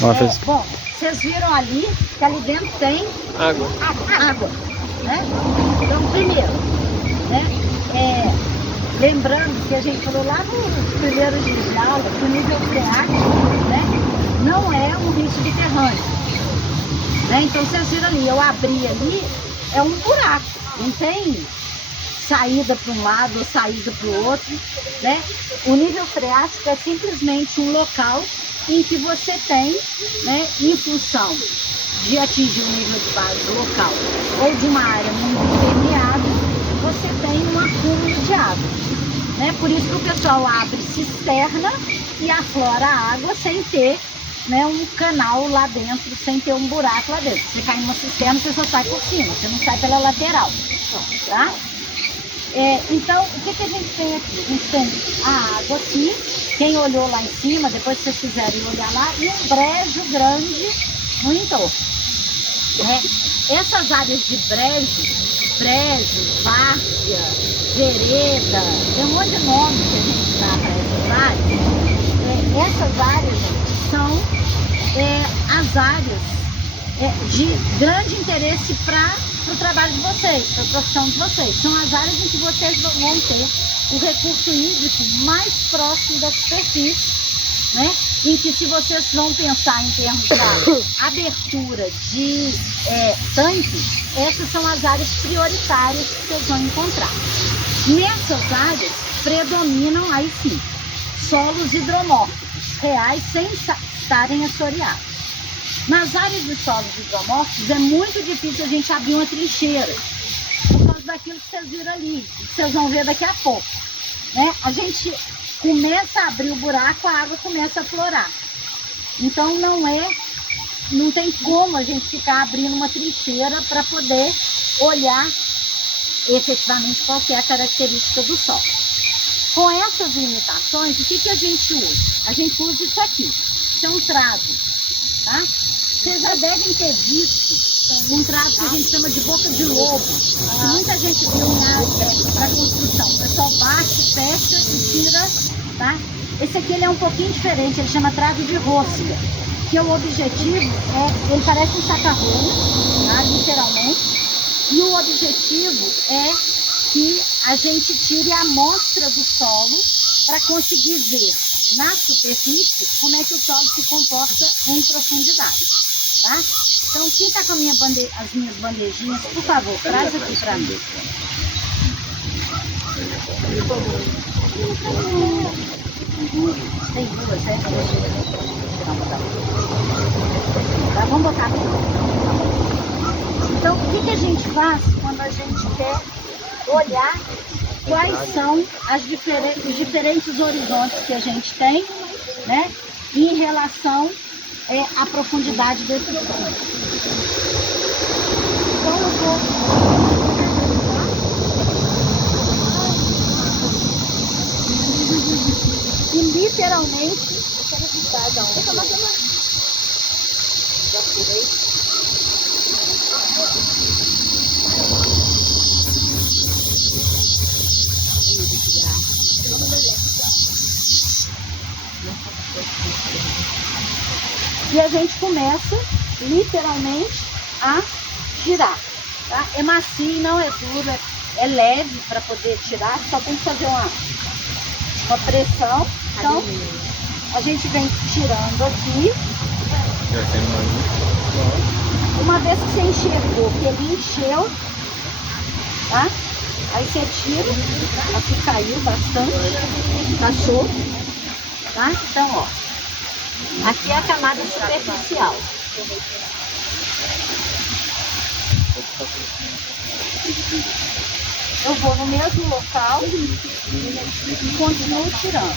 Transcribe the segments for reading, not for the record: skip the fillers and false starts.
Bom, vocês viram ali que ali dentro tem água, né? Então, primeiro, né? Lembrando que a gente falou lá nos primeiros dias de aula que o nível freático, né, não é um rio subterrâneo, né? Então vocês viram ali, eu abri ali, é um buraco, não tem saída para um lado ou saída para o outro, né? O nível freático é simplesmente um local em que você tem, né, em função de atingir um nível de base local ou de uma área muito permeável, você tem um acúmulo de água, né? Por isso que o pessoal abre cisterna e aflora a água sem ter, né, um canal lá dentro, sem ter um buraco lá dentro. Você cai numa cisterna, você só sai por cima, você não sai pela lateral, tá? Então, o que a gente tem aqui? A gente tem a água aqui, quem olhou lá em cima, depois que vocês quiserem olhar lá, e um brejo grande no entorno, né? Essas áreas de brejo, várzea, vereda, tem um monte de nome que a gente dá para essas áreas. Essas áreas, gente, são as áreas de grande interesse para o trabalho de vocês, para a profissão de vocês. São as áreas em que vocês vão ter o recurso hídrico mais próximo da superfície, né? Em que, se vocês vão pensar em termos da abertura de tanques, essas são as áreas prioritárias que vocês vão encontrar. Nessas áreas predominam, aí sim, solos hidromórficos, reais, sem estarem assoreados. Nas áreas de solos hidromórficos é muito difícil a gente abrir uma trincheira, por causa daquilo que vocês viram ali, que vocês vão ver daqui a pouco, né? A gente começa a abrir o buraco, a água começa a aflorar. Então não tem como a gente ficar abrindo uma trincheira para poder olhar efetivamente qual é a característica do solo. Com essas limitações, o que a gente usa? A gente usa isso aqui, isso é um trado, tá? Vocês já devem ter visto um trado que a gente chama de boca de lobo, que muita gente viu na construção. O pessoal bate, fecha e tira, tá? Esse aqui ele é um pouquinho diferente, ele chama trado de rosca, que o objetivo ele parece um saca-rolho, tá? Literalmente, e o objetivo é que a gente tire a amostra do solo para conseguir ver na superfície como é que o solo se comporta em profundidade, tá? Então, quem está com as minhas bandejinhas, por favor, traz aqui para mim. Tem duas, né? Tá, vamos botar aqui. Então, o que a gente faz quando a gente quer olhar quais são os diferentes horizontes que a gente tem, né, em relação à profundidade desse solo? Então, eu vou... E literalmente, eu quero evitar da onde. Já pulei. E a gente começa literalmente a girar, tá? É macio, não é duro, é leve para poder tirar, só tem que fazer uma pressão. Então a gente vem tirando aqui. Uma vez que você enxergou que ele encheu, tá? Aí você tira, aqui caiu bastante, tá solto, tá? Então, ó, aqui é a camada superficial. Eu vou no mesmo local e continuo tirando.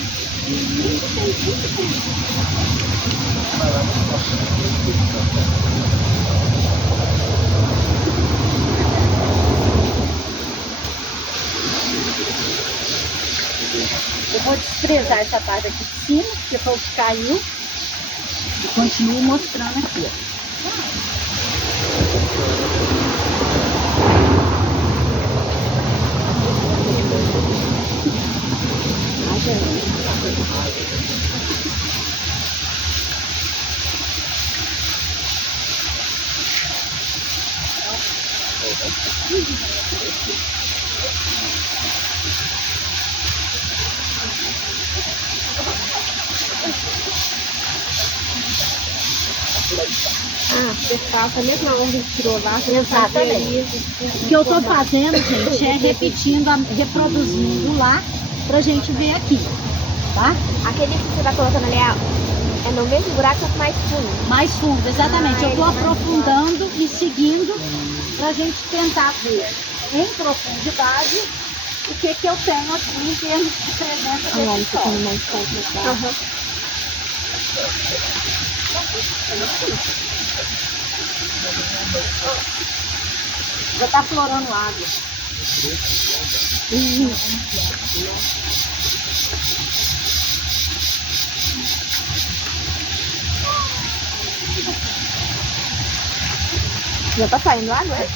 Eu vou desprezar essa parte aqui de cima, porque foi o que caiu, e continuo mostrando aqui, ó. Ah, você passa a mesma ordem que tirou lá. Exatamente. O que eu tô fazendo, gente, é reproduzindo lá pra gente ver aqui, tá? Aquele que você tá colocando ali é no mesmo buraco, só que mais fundo. Mais fundo, exatamente. Eu tô ele tá mais aprofundando e seguindo pra gente tentar ver em profundidade o que eu tenho aqui em termos de presença desse solo. Aham. Já tá florando água. Já tá saindo água, é?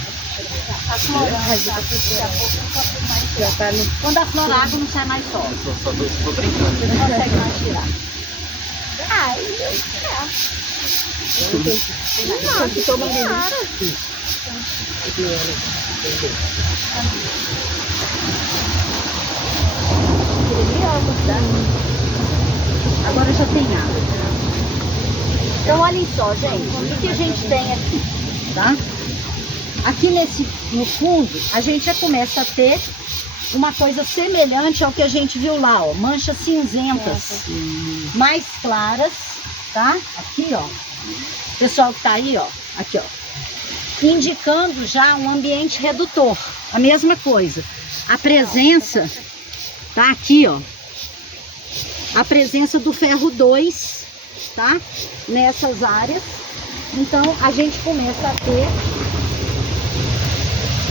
Tá florando. Daqui a pouco não consigo mais tirar. Quando aflora a água, não sai mais sol. Só tô brincando. Você não consegue mais tirar. Ah, não, que todo mundo. Agora já tem água. Então, olhem só, gente, o que a gente tem aqui, tá? Aqui no fundo, a gente já começa a ter uma coisa semelhante ao que a gente viu lá, ó, manchas cinzentas, mais claras, tá? Aqui, ó, pessoal que tá aí, ó, aqui, ó, indicando já um ambiente redutor, a mesma coisa. A presença, tá aqui, ó, a presença do ferro 2, tá? Nessas áreas. Então, a gente começa a ter,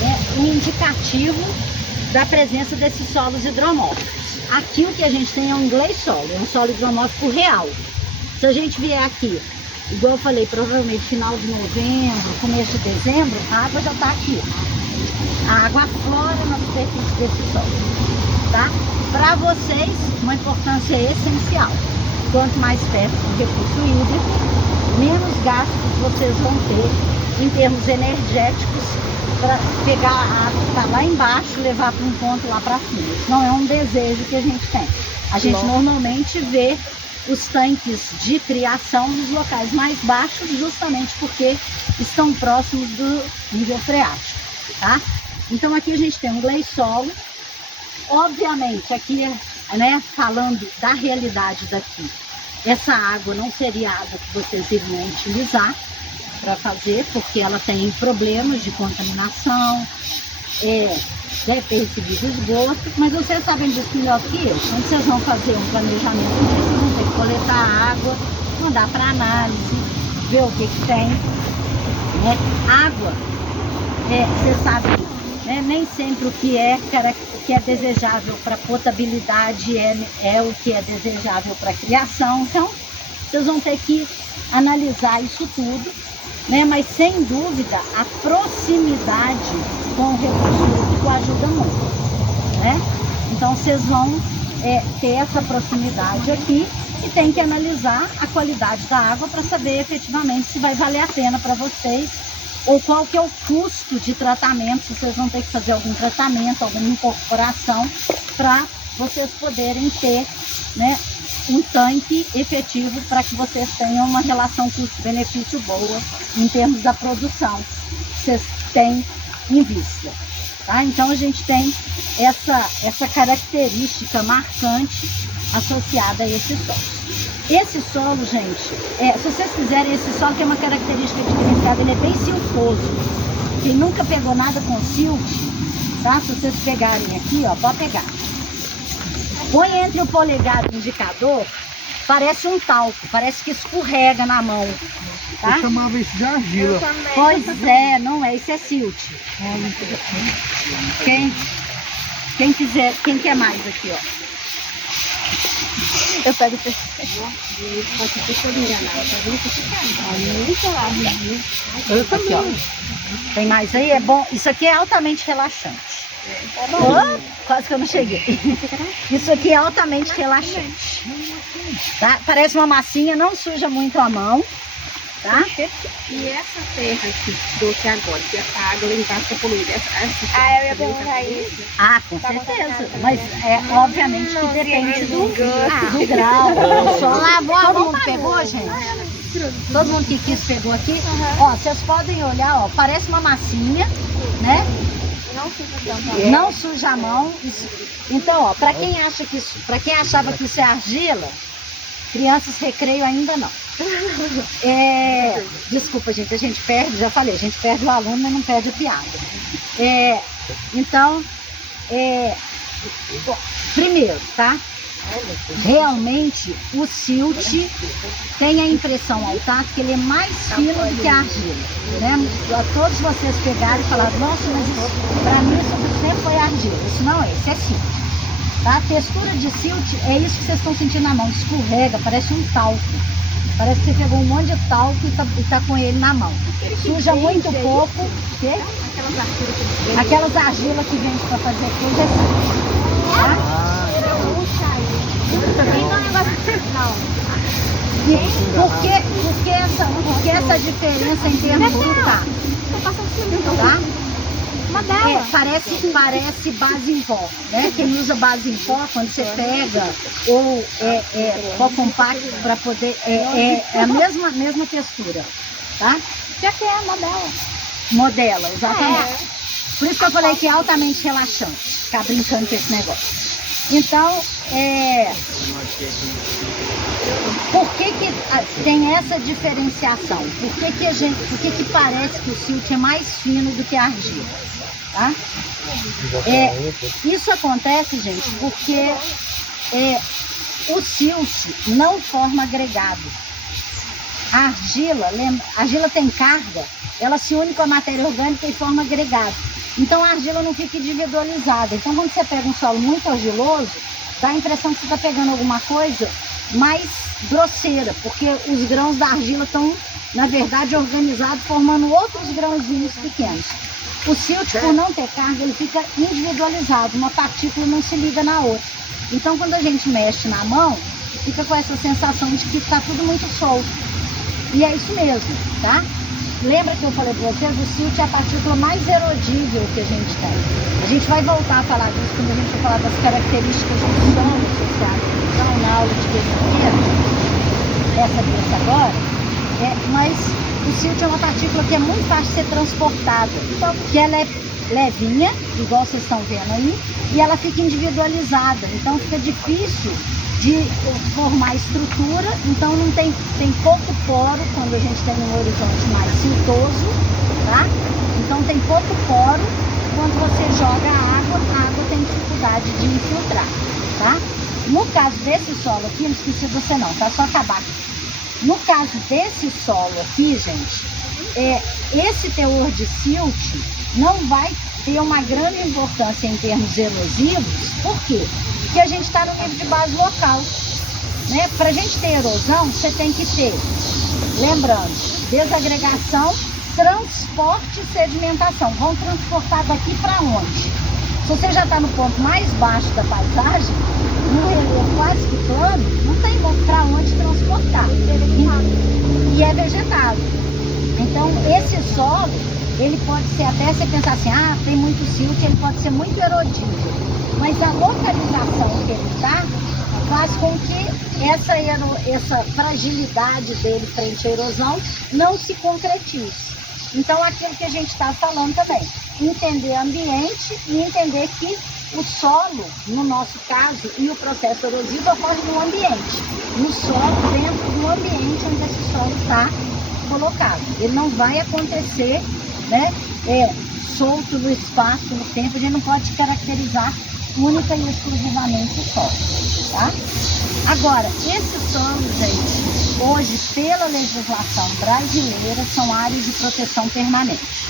né, um indicativo da presença desses solos hidromórficos. Aqui o que a gente tem é um gleissolo, é um solo hidromórfico real. Se a gente vier aqui, igual eu falei, provavelmente final de novembro, começo de dezembro, a água já está aqui. A água aflora na superfície desse solo, tá? Para vocês, uma importância essencial. Quanto mais perto do recurso hídrico, menos gastos vocês vão ter em termos energéticos para pegar a água que está lá embaixo e levar para um ponto lá para cima. Isso não é um desejo que a gente tem. A gente normalmente vê os tanques de criação nos locais mais baixos, justamente porque estão próximos do nível freático, tá? Então aqui a gente tem um gleissolo. Obviamente, aqui, né, falando da realidade daqui, essa água não seria a água que vocês iriam utilizar para fazer, porque ela tem problemas de contaminação, deve ter recebido esgoto, mas vocês sabem disso melhor que eu. Quando vocês vão fazer um planejamento, vocês vão ter que coletar água, mandar para análise, ver o que tem, né? Água, vocês sabem, né, nem sempre o que é desejável para potabilidade é o que é desejável para criação. Então, vocês vão ter que analisar isso tudo, né? Mas sem dúvida a proximidade com o recurso hídrico ajuda muito, né? Então vocês vão ter essa proximidade aqui e tem que analisar a qualidade da água para saber efetivamente se vai valer a pena para vocês ou qual que é o custo de tratamento, se vocês vão ter que fazer algum tratamento, alguma incorporação para vocês poderem ter, né, um tanque efetivo para que vocês tenham uma relação custo-benefício boa em termos da produção que vocês têm em vista, tá? Então a gente tem essa característica marcante associada a esse solo. Esse solo, gente, se vocês quiserem, esse solo tem uma característica diferenciada, ele é bem silfoso. Quem nunca pegou nada com silt, tá? Se vocês pegarem aqui, ó, pode pegar. Põe entre o polegar e o indicador, parece um talco, parece que escorrega na mão, tá? Eu chamava isso de argila. Pois é, não é, isso é silt. Quem quiser, quem quer mais aqui, ó. Eu pego pra Aqui, ó. Tem mais aí? É bom. Isso aqui é altamente relaxante. Oh, quase que eu não cheguei. Isso aqui é altamente relaxante. Tá? Parece uma massinha, não suja muito a mão. tá? E essa terra aqui, do que agora, que a água lá embaixo está poluída, Ah, eu ia perguntar isso. Ah, com certeza. Mas obviamente que depende do grau, do solo. Todo mundo pegou, gente? Todo mundo que quis pegou aqui. Ó, vocês podem olhar, ó, parece uma massinha, né? Não suja tanto. Não suja a mão. Então, ó, para quem achava que isso é argila, crianças recreio ainda não. Desculpa, gente, a gente perde, já falei, a gente perde o aluno, mas não perde a piada. Então, primeiro, tá? Realmente, o silt tem a impressão ao tato que ele é mais fino do que a argila, né? Todos vocês pegaram e falaram, nossa, mas isso, pra mim isso sempre foi argila. Isso não é, isso é silt. Tá? A textura de silt é isso que vocês estão sentindo na mão, escorrega, parece um talco. Parece que você pegou um monte de talco e tá com ele na mão. Suja muito pouco. Quê? Aquelas argilas que vende para fazer coisa é silt. Tá? Por que essa diferença em termos do tato? Tá? Parece base em pó, né? Quem usa base em pó, quando você pega ou pó compacto para poder, é a mesma textura, tá? Já que é modelo. Modela, exatamente. Por isso que eu falei que é altamente relaxante, ficar brincando com esse negócio. Então, por que tem essa diferenciação? Por que parece que o silt é mais fino do que a argila? Tá? Isso acontece, gente, porque o silt não forma agregado. A argila tem carga, ela se une com a matéria orgânica e forma agregado. Então a argila não fica individualizada. Então quando você pega um solo muito argiloso, dá a impressão que você está pegando alguma coisa mais grosseira, porque os grãos da argila estão, na verdade, organizados, formando outros grãozinhos pequenos. O silt, por não ter carga, ele fica individualizado, uma partícula não se liga na outra. Então quando a gente mexe na mão, fica com essa sensação de que está tudo muito solto. E é isso mesmo, tá? Lembra que eu falei para vocês, o silt é a partícula mais erodível que a gente tem. A gente vai voltar a falar disso quando a gente for falar das características do solo associado à erosão na aula de terça-feira, dessa agora. Mas o silt é uma partícula que é muito fácil de ser transportada, porque ela é levinha, igual vocês estão vendo aí, e ela fica individualizada, então fica difícil de formar estrutura, então não tem pouco poro quando a gente tem um horizonte mais siltoso, tá? Então tem pouco poro, quando você joga a água tem dificuldade de infiltrar, tá? No caso desse solo aqui, não esqueci de você não, tá? Só acabar aqui. No caso desse solo aqui, gente, esse teor de silt não vai ter uma grande importância em termos erosivos. Por quê? Porque a gente está no nível de base local, né? Para a gente ter erosão, você tem que ter, lembrando, desagregação, transporte e sedimentação. Vão transportar daqui para onde? Se você já está no ponto mais baixo da paisagem, no relevo quase que plano, não tem para onde transportar. E é vegetado. Então, esse solo, ele pode ser, até você pensar assim, tem muito silt, ele pode ser muito erodível. Mas a localização que ele está faz com que essa fragilidade dele frente à erosão não se concretize. Então, aquilo que a gente está falando também, entender ambiente e entender que o solo, no nosso caso, e o processo erosivo ocorre no ambiente. No solo, dentro do ambiente onde esse solo está colocado. Ele não vai acontecer, né, solto no espaço, no tempo. A gente não pode caracterizar única e exclusivamente o solo, tá? Agora, esses solos, gente, hoje, pela legislação brasileira, são áreas de proteção permanente,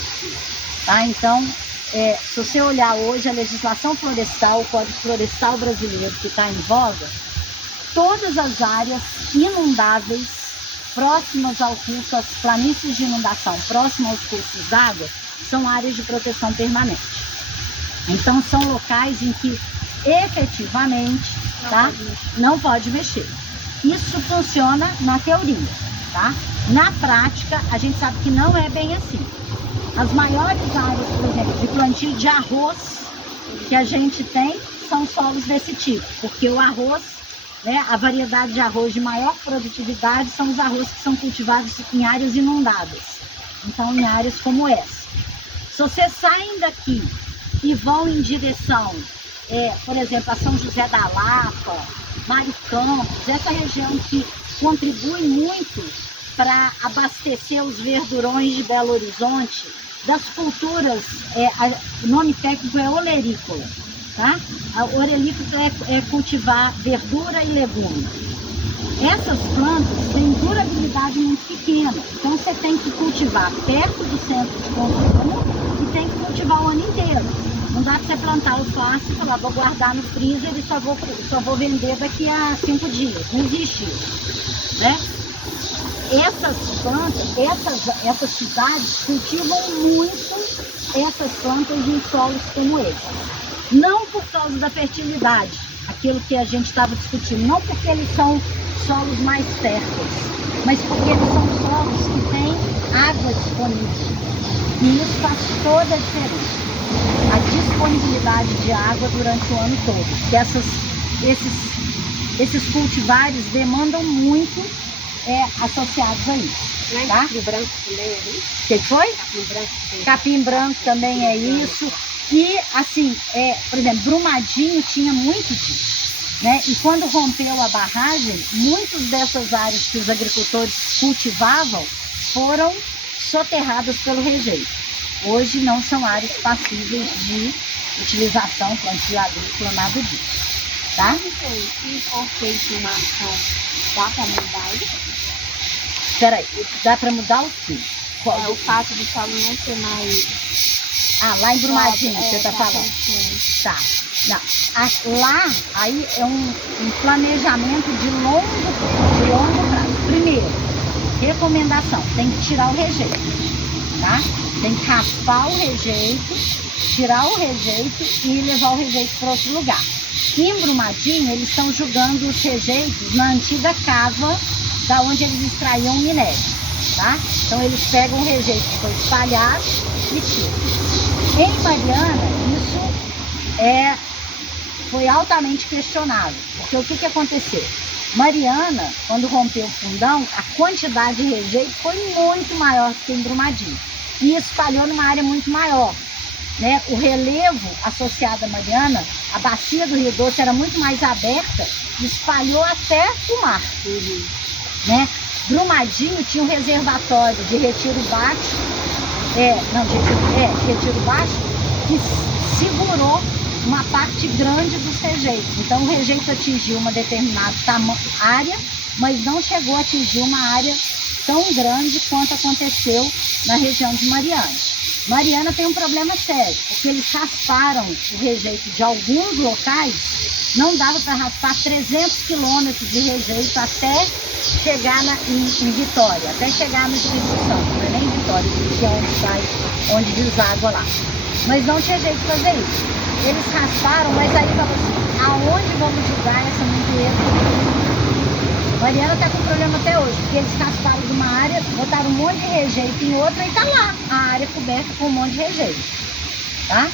tá? Então, se você olhar hoje a legislação florestal, o Código Florestal Brasileiro que está em voga, todas as áreas inundáveis próximas ao curso, as planícies de inundação próximas aos cursos d'água, são áreas de proteção permanente. Então, são locais em que efetivamente, tá, não pode mexer. Isso funciona na teoria, tá? Na prática, a gente sabe que não é bem assim. As maiores áreas, por exemplo, de plantio de arroz que a gente tem são solos desse tipo, porque o arroz, né, a variedade de arroz de maior produtividade são os arroz que são cultivados em áreas inundadas. Então, em áreas como essa. Se vocês saem daqui e vão em direção, por exemplo, a São José da Lapa, Mário Campos, essa região que contribui muito para abastecer os verdurões de Belo Horizonte, das culturas, o nome técnico é olerícola, tá? A olerícola é cultivar verdura e legume. Essas plantas têm durabilidade muito pequena, então você tem que cultivar perto do centro de consumo e tem que cultivar o ano inteiro. Não dá para você plantar alface e falar, vou guardar no freezer e só vou vender daqui a 5 dias. Não existe isso, né? Essas plantas, essas cidades cultivam muito essas plantas em solos como esses. Não por causa da fertilidade, aquilo que a gente estava discutindo, não porque eles são solos mais férteis, mas porque eles são solos que têm água disponível. E isso faz toda a diferença. A disponibilidade de água durante o ano todo. Porque esses cultivares demandam muito associados a isso. Tá? Capim branco também é isso? O que foi? Capim branco também. Capim branco também é isso. E assim, por exemplo, Brumadinho tinha muito disso. Né? E quando rompeu a barragem, muitas dessas áreas que os agricultores cultivavam foram soterradas pelo rejeito. Hoje não são áreas passíveis de utilização, plantio agrícola, nada disso. Tá? Se for feita uma ação, dá para mudar isso? Peraí, dá para mudar o quê? O fato de solo não ser mais... Ah, lá em Brumadinho, você está falando. Tá. Não. Lá, aí é um planejamento de longo prazo. Primeiro, recomendação, tem que tirar o rejeito, tá? Tem que raspar o rejeito, tirar o rejeito e levar o rejeito para outro lugar. Em Brumadinho, eles estão jogando os rejeitos na antiga cava da onde eles extraíam minério, tá? Então eles pegam o rejeito que foi espalhado e tiram. Em Mariana, isso foi altamente questionado, porque o que aconteceu? Mariana, quando rompeu o fundão, a quantidade de rejeito foi muito maior do que em Brumadinho e espalhou numa área muito maior. Né? O relevo associado a Mariana, a bacia do Rio Doce era muito mais aberta, espalhou até o mar. Né? Brumadinho tinha um reservatório de retiro baixo, retiro baixo, que segurou uma parte grande dos rejeitos. Então o rejeito atingiu uma determinada área, mas não chegou a atingir uma área tão grande quanto aconteceu na região de Mariana. Mariana tem um problema sério, porque eles rasparam o rejeito de alguns locais, não dava para raspar 300 quilômetros de rejeito até chegar em Vitória, até chegar no Espírito Santo, não é nem Vitória, que é onde deságua lá. Mas não tinha jeito de fazer isso. Eles rasparam, mas aí falou assim, aonde vamos jogar essa montoeira? Mariana está com problema até hoje, porque eles rasparam de uma área, botaram um monte de rejeito em outra e está lá, a área coberta com um monte de rejeito, tá?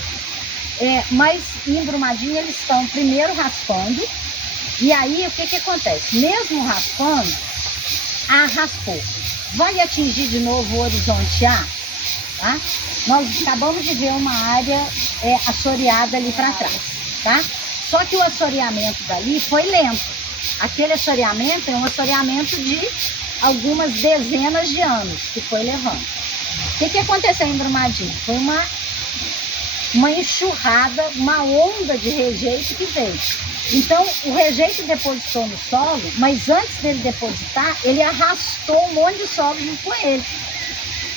Mas em Brumadinho eles estão primeiro raspando, e aí o que acontece? Mesmo raspando, raspou. Vai atingir de novo o horizonte A, tá? Nós acabamos de ver uma área assoreada ali para trás, tá? Só que o assoreamento dali foi lento. Aquele assoreamento é um assoreamento de algumas dezenas de anos que foi levando. O que aconteceu em Brumadinho? Foi uma enxurrada, uma onda de rejeito que veio. Então, o rejeito depositou no solo, mas antes dele depositar, ele arrastou um monte de solo junto com ele.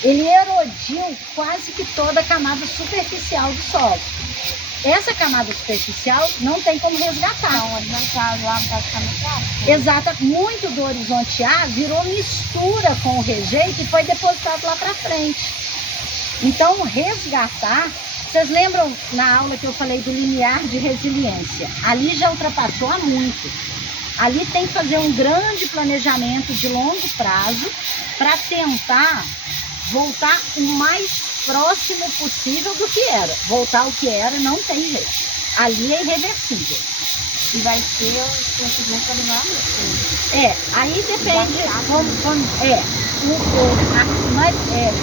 Ele erodiu quase que toda a camada superficial do solo. Essa camada superficial não tem como resgatar. Não, horizontal lá praticamente Exato. Muito do horizonte A virou mistura com o rejeito e foi depositado lá para frente. Então, resgatar... Vocês lembram na aula que eu falei do limiar de resiliência? Ali já ultrapassou há muito. Ali tem que fazer um grande planejamento de longo prazo para tentar voltar o mais próximo possível do que era. Voltar ao que era não tem jeito. Ali é irreversível. E vai ser o procedimento para levar a noite. Aí depende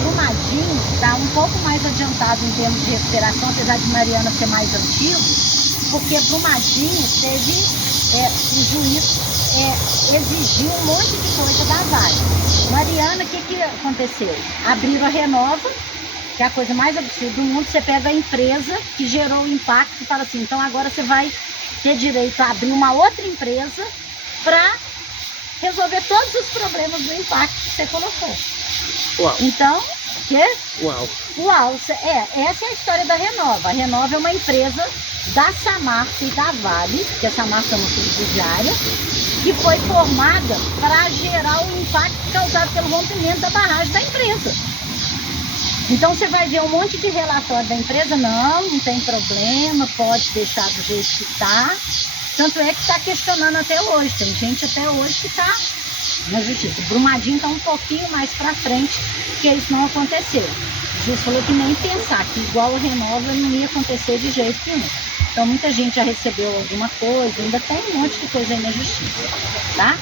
Brumadinho está um pouco mais adiantado em termos de recuperação, apesar de Mariana ser mais antigo, porque Brumadinho teve, o juiz exigiu um monte de coisa da Vale. Mariana, o que aconteceu? Abriram a Renova, que é a coisa mais absurda do mundo. Você pega a empresa que gerou o impacto e fala assim, então agora você vai ter direito a abrir uma outra empresa para resolver todos os problemas do impacto que você colocou. Uau. Então, Uau. essa é a história da Renova. A Renova é uma empresa da Samarco e da Vale, que a Samarco é uma subsidiária, que foi formada para gerar o impacto causado pelo rompimento da barragem da empresa. Então você vai ver um monte de relatório da empresa, não tem problema, pode deixar do jeito que está. Tanto é que está questionando até hoje, tem gente até hoje que está na justiça. O Brumadinho está um pouquinho mais para frente, porque isso não aconteceu. O juiz falou que nem pensar, que igual a Renova não ia acontecer de jeito nenhum. Então muita gente já recebeu alguma coisa, ainda tem um monte de coisa aí na justiça, tá?